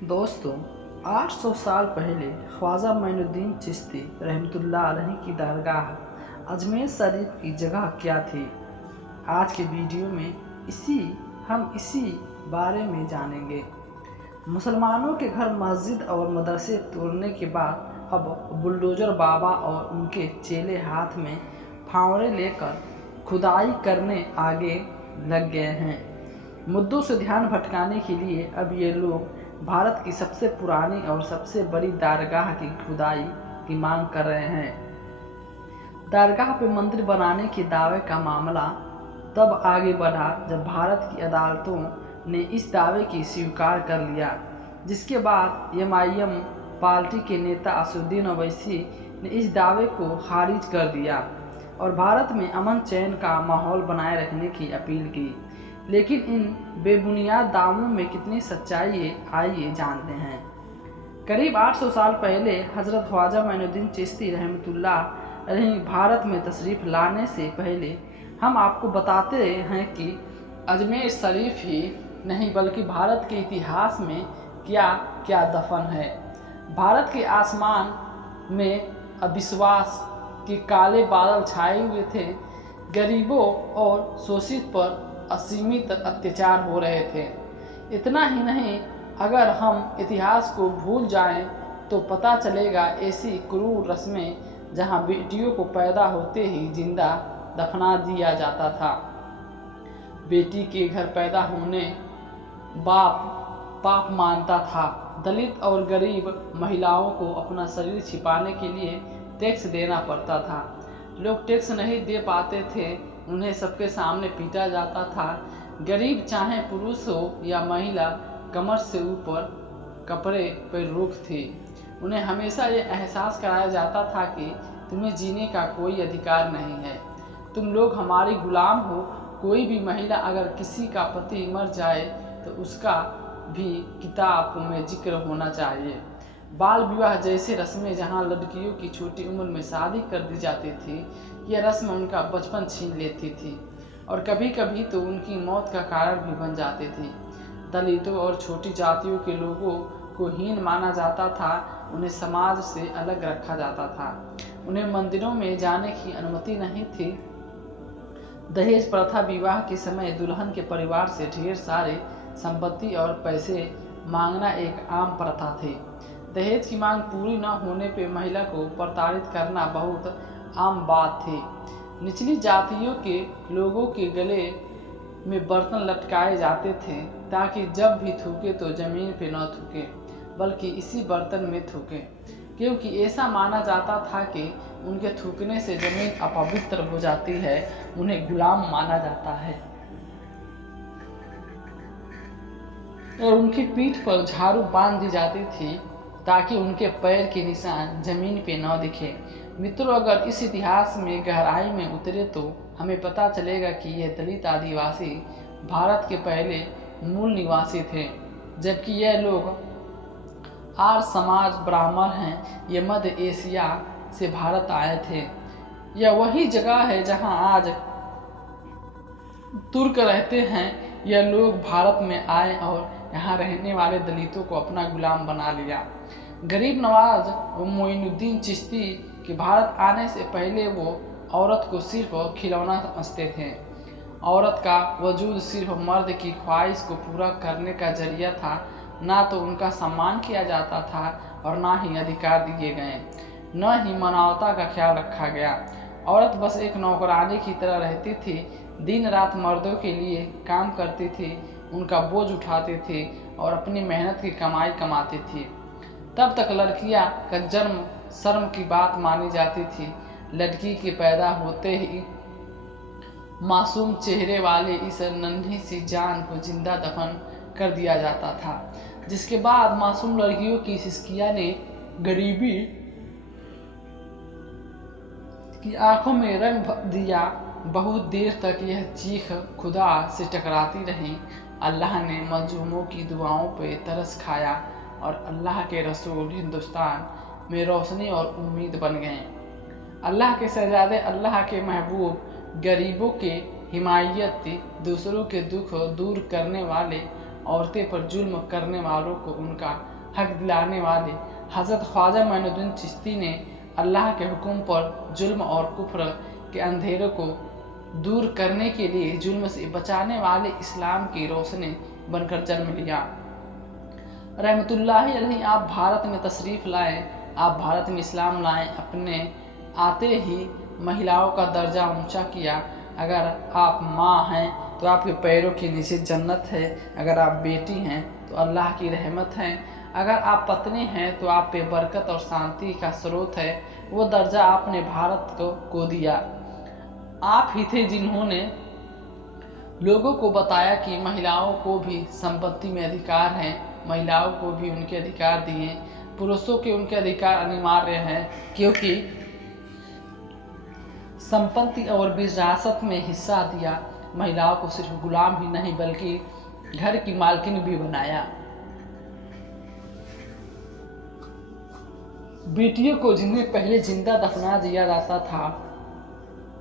दोस्तों, 800 साल पहले ख्वाजा मोइनुद्दीन चिश्ती रहमतुल्लाह अलैहि की दरगाह अजमेर शरीफ की जगह क्या थी। आज के वीडियो में हम इसी बारे में जानेंगे। मुसलमानों के घर मस्जिद और मदरसे तोड़ने के बाद अब बुलडोज़र बाबा और उनके चेले हाथ में फावड़े लेकर खुदाई करने आगे लग गए हैं। मुद्दों से ध्यान भटकाने के लिए अब ये लोग भारत की सबसे पुरानी और सबसे बड़ी दरगाह की खुदाई की मांग कर रहे हैं। दरगाह पे मंदिर बनाने के दावे का मामला तब आगे बढ़ा जब भारत की अदालतों ने इस दावे की स्वीकार कर लिया, जिसके बाद MIM पार्टी के नेता असदुद्दीन ओवैसी ने इस दावे को खारिज कर दिया और भारत में अमन चैन का माहौल बनाए रखने की अपील की। लेकिन इन बेबुनियाद दावों में कितनी सच्चाई है, आइए जानते हैं। करीब 800 साल पहले हज़रत ख्वाजा मोइनुद्दीन चिश्ती रहमतुल्लाह अलैहि भारत में तशरीफ़ लाने से पहले हम आपको बताते हैं कि अजमेर शरीफ ही नहीं बल्कि भारत के इतिहास में क्या क्या दफन है। भारत के आसमान में अविश्वास के काले बादल छाए हुए थे। गरीबों और शोषित पर असीमित अत्याचार हो रहे थे। इतना ही नहीं, अगर हम इतिहास को भूल जाएं तो पता चलेगा ऐसी क्रूर रस्में जहां बेटियों को पैदा होते ही जिंदा दफना दिया जाता था। बेटी के घर पैदा होने बाप पाप मानता था। दलित और गरीब महिलाओं को अपना शरीर छिपाने के लिए टैक्स देना पड़ता था। लोग टैक्स नहीं दे पाते थे, उन्हें सबके सामने पीटा जाता था। गरीब चाहे पुरुष हो या महिला, कमर से ऊपर कपड़े पर रोक थी। उन्हें हमेशा ये एहसास कराया जाता था कि तुम्हें जीने का कोई अधिकार नहीं है, तुम लोग हमारी गुलाम हो। कोई भी महिला अगर किसी का पति मर जाए तो उसका भी किताब में जिक्र होना चाहिए। बाल विवाह जैसे रस्में जहां लड़कियों की छोटी उम्र में शादी कर दी जाती थी, यह रस्म उनका बचपन छीन लेती थी और कभी कभी तो उनकी मौत का कारण भी बन जाती थी। दलितों और छोटी जातियों के लोगों को हीन माना जाता था, उन्हें समाज से अलग रखा जाता था। उन्हें मंदिरों में जाने की अनुमति नहीं थी। दहेज प्रथा विवाह के समय दुल्हन के परिवार से ढेर सारे संपत्ति और पैसे मांगना एक आम प्रथा थी। दहेज की मांग पूरी न होने पर महिला को प्रताड़ित करना बहुत आम बात थी। निचली जातियों के लोगों के गले में बर्तन लटकाए जाते थे ताकि जब भी थूके तो ज़मीन पे न थूके बल्कि इसी बर्तन में थूके, क्योंकि ऐसा माना जाता था कि उनके थूकने से ज़मीन अपवित्र हो जाती है, उन्हें गुलाम माना जाता है। और उनकी पीठ पर झाड़ू बांध दी जाती थी ताकि उनके पैर के निशान जमीन पे न दिखे। मित्रों, अगर इस इतिहास में गहराई में उतरे तो हमें पता चलेगा कि यह दलित आदिवासी भारत के पहले मूल निवासी थे, जबकि यह लोग आर्य समाज ब्राह्मण हैं। ये मध्य एशिया से भारत आए थे। यह वही जगह है जहां आज तुर्क रहते हैं। यह लोग भारत में आए और यहाँ रहने वाले दलितों को अपना गुलाम बना लिया। गरीब नवाज मोइनुद्दीन चिश्ती के भारत आने से पहले वो औरत को सिर्फ खिलौना समझते थे। औरत का वजूद सिर्फ मर्द की ख्वाहिश को पूरा करने का जरिया था। ना तो उनका सम्मान किया जाता था और ना ही अधिकार दिए गए, न ही मानवता का ख्याल रखा गया। औरत बस एक नौकरानी की तरह रहती थी, दिन रात मर्दों के लिए काम करती थी, उनका बोझ उठाती थी और अपनी मेहनत की कमाई कमाती थी। तब तक लड़कियां का जन्म शर्म की बात मानी जाती थी। लड़की के पैदा होते ही मासूम चेहरे वाले इस नन्ही सी जान को जिंदा दफन कर दिया जाता था, जिसके बाद मासूम लड़कियों की सिसकियां ने गरीबी की आंखों में रंग भर दिया। बहुत देर तक यह चीख खुदा से टकराती रही। अल्लाह ने मजलूमों की दुआओं पे तरस खाया और अल्लाह के रसूल हिंदुस्तान में रोशनी और उम्मीद बन गए। अल्लाह के शहजादे, अल्लाह के महबूब, गरीबों के हिमायती, दूसरों के दुख दूर करने वाले औरतें पर जुल्म करने वालों को उनका हक दिलाने वाले हज़रत ख्वाजा मोइनुद्दीन चिश्ती ने अल्लाह के हुक्म पर जुल्म और कुफ्र के अंधेरों को दूर करने के लिए जुल्म से बचाने वाले इस्लाम की रोशनी बनकर जन्म लिया। रहमतुल्लाहि अलैहि आप भारत में तशरीफ़ लाए, आप भारत में इस्लाम लाएं। अपने आते ही महिलाओं का दर्जा ऊंचा किया। अगर आप माँ हैं तो आपके पैरों के नीचे जन्नत है, अगर आप बेटी हैं तो अल्लाह की रहमत है, अगर आप पत्नी हैं तो आप पे बरकत और शांति का स्रोत है। वो दर्जा आपने भारत को दिया। आप ही थे जिन्होंने लोगों को बताया कि महिलाओं को भी संपत्ति में अधिकार है, महिलाओं को भी उनके अधिकार दिए। पुरुषों के उनके अधिकार अनिवार्य हैं, क्योंकि संपत्ति और विरासत में हिस्सा दिया। महिलाओं को सिर्फ गुलाम ही नहीं बल्कि घर की मालकिन भी बनाया। बेटियों को जिन्हें पहले जिंदा दफना दिया जाता था,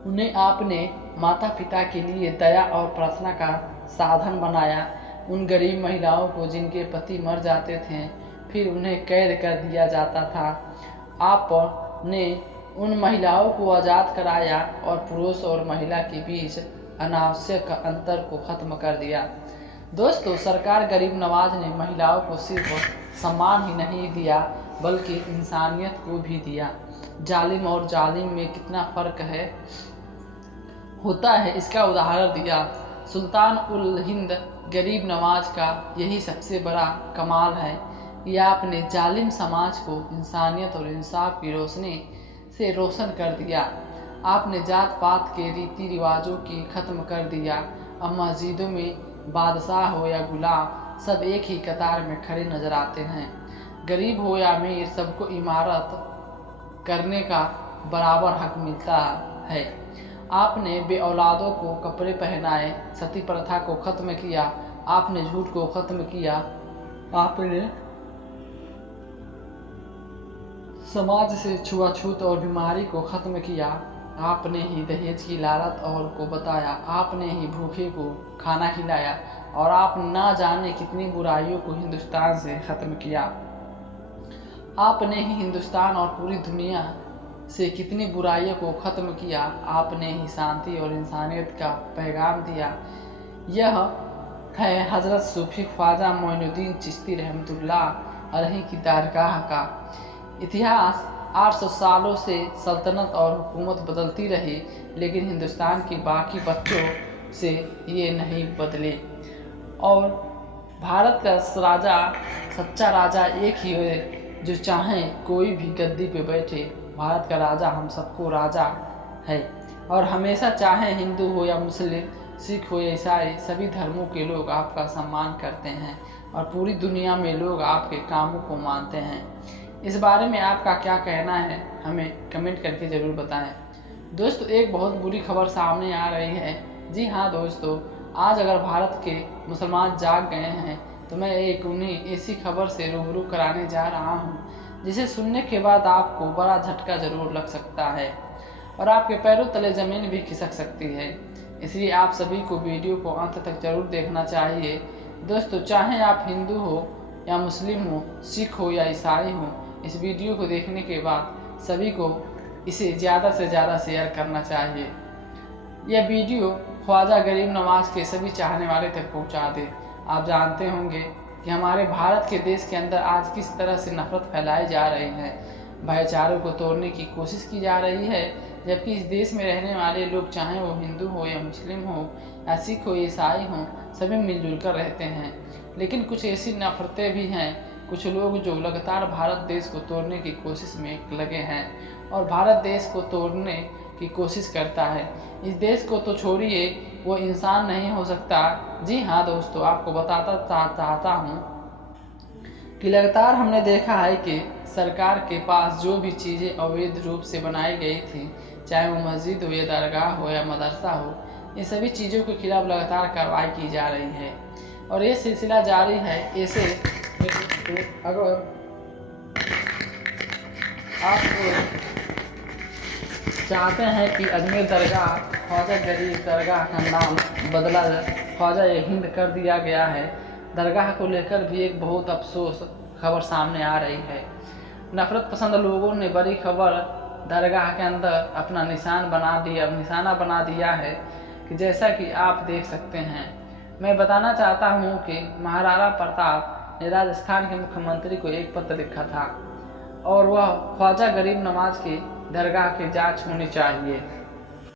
उन्हें आपने माता पिता के लिए दया और प्रार्थना का साधन बनाया। उन गरीब महिलाओं को जिनके पति मर जाते थे फिर उन्हें कैद कर दिया जाता था, आपने उन महिलाओं को आज़ाद कराया और पुरुष और महिला के बीच अनावश्यक अंतर को ख़त्म कर दिया। दोस्तों, सरकार गरीब नवाज ने महिलाओं को सिर्फ सम्मान ही नहीं दिया बल्कि इंसानियत को भी दिया। जालिम और जालिम में कितना फ़र्क होता है, इसका उदाहरण दिया। सुल्तान उल हिंद गरीब नवाज का यही सबसे बड़ा कमाल है कि आपने जालिम समाज को इंसानियत और इंसाफ की रोशनी से रोशन कर दिया। आपने जात पात के रीति रिवाजों की ख़त्म कर दिया। अब मस्जिदों में बादशाह हो या गुलाम सब एक ही कतार में खड़े नजर आते हैं। गरीब हो या अमीर सबको इमारत करने का बराबर हक मिलता है। आपने बेऔलादों को कपड़े पहनाए, सती प्रथा को ख़त्म किया, आपने झूठ को ख़त्म किया, आपने समाज से छुआछूत और बीमारी को ख़त्म किया, आपने ही दहेज की लालच और को बताया, आपने ही भूखे को खाना खिलाया और आप ना जाने कितनी बुराइयों को हिंदुस्तान से ख़त्म किया। आपने ही हिंदुस्तान और पूरी दुनिया से कितनी बुराइयों को ख़त्म किया। आपने ही शांति और इंसानियत का पैगाम दिया। यह है हज़रत सूफी ख्वाजा मोइनुद्दीन चिश्ती रहमतुल्लाह अलैहि की दरगाह का इतिहास। 800 सालों से सल्तनत और हुकूमत बदलती रही, लेकिन हिंदुस्तान के बाकी बच्चों से ये नहीं बदले। और भारत का राजा, सच्चा राजा एक ही है जो चाहे कोई भी गद्दी पे बैठे। भारत का राजा हम सबको राजा है और हमेशा चाहे हिंदू हो या मुस्लिम, सिख हो या ईसाई, सभी धर्मों के लोग आपका सम्मान करते हैं और पूरी दुनिया में लोग आपके कामों को मानते हैं। इस बारे में आपका क्या कहना है, हमें कमेंट करके ज़रूर बताएं। दोस्तों, एक बहुत बुरी खबर सामने आ रही है। जी हाँ दोस्तों, आज अगर भारत के मुसलमान जाग गए हैं तो मैं एक उन्हें ऐसी खबर से रूबरू कराने जा रहा हूँ जिसे सुनने के बाद आपको बड़ा झटका ज़रूर लग सकता है और आपके पैरों तले ज़मीन भी खिसक सकती है। इसलिए आप सभी को वीडियो को अंत तक ज़रूर देखना चाहिए। दोस्तों, चाहे आप हिंदू हो या मुस्लिम हो, सिख हो या ईसाई हो, इस वीडियो को देखने के बाद सभी को इसे ज़्यादा से ज़्यादा शेयर करना चाहिए। यह वीडियो ख्वाजा गरीब नवाज के सभी चाहने वाले तक पहुंचा दे। आप जानते होंगे कि हमारे भारत के देश के अंदर आज किस तरह से नफरत फैलाई जा रही है, भाईचारों को तोड़ने की कोशिश की जा रही है, जबकि इस देश में रहने वाले लोग चाहे वो हिंदू हो या मुस्लिम हो या सिख हो या ईसाई हो, सभी मिलजुल कर रहते हैं। लेकिन कुछ ऐसी नफरतें भी हैं, कुछ लोग जो लगातार भारत देश को तोड़ने की कोशिश में लगे हैं और भारत देश को तोड़ने की कोशिश करता है। इस देश को तो छोड़िए, वो इंसान नहीं हो सकता। जी हाँ दोस्तों, आपको बताता चाहता हूँ कि लगातार हमने देखा है कि सरकार के पास जो भी चीज़ें अवैध रूप से बनाई गई थी, चाहे वो मस्जिद हो या दरगाह हो या मदरसा हो, इन सभी चीज़ों के खिलाफ लगातार कार्रवाई की जा रही है और ये सिलसिला जारी है। ऐसे अगर आप चाहते हैं कि अजमेर दरगाह ख्वाजा गरीब दरगाह का नाम बदला ख्वाजा हिंद कर दिया गया है, दरगाह को लेकर भी एक बहुत अफसोस खबर सामने आ रही है। नफरत पसंद लोगों ने बड़ी खबर दरगाह के अंदर अपना निशाना बना दिया है कि जैसा कि आप देख सकते हैं। मैं बताना चाहता हूं कि महाराणा प्रताप ने राजस्थान के मुख्यमंत्री को एक पत्र लिखा था और वह ख्वाजा गरीब नवाज की दरगाह की जांच होनी चाहिए।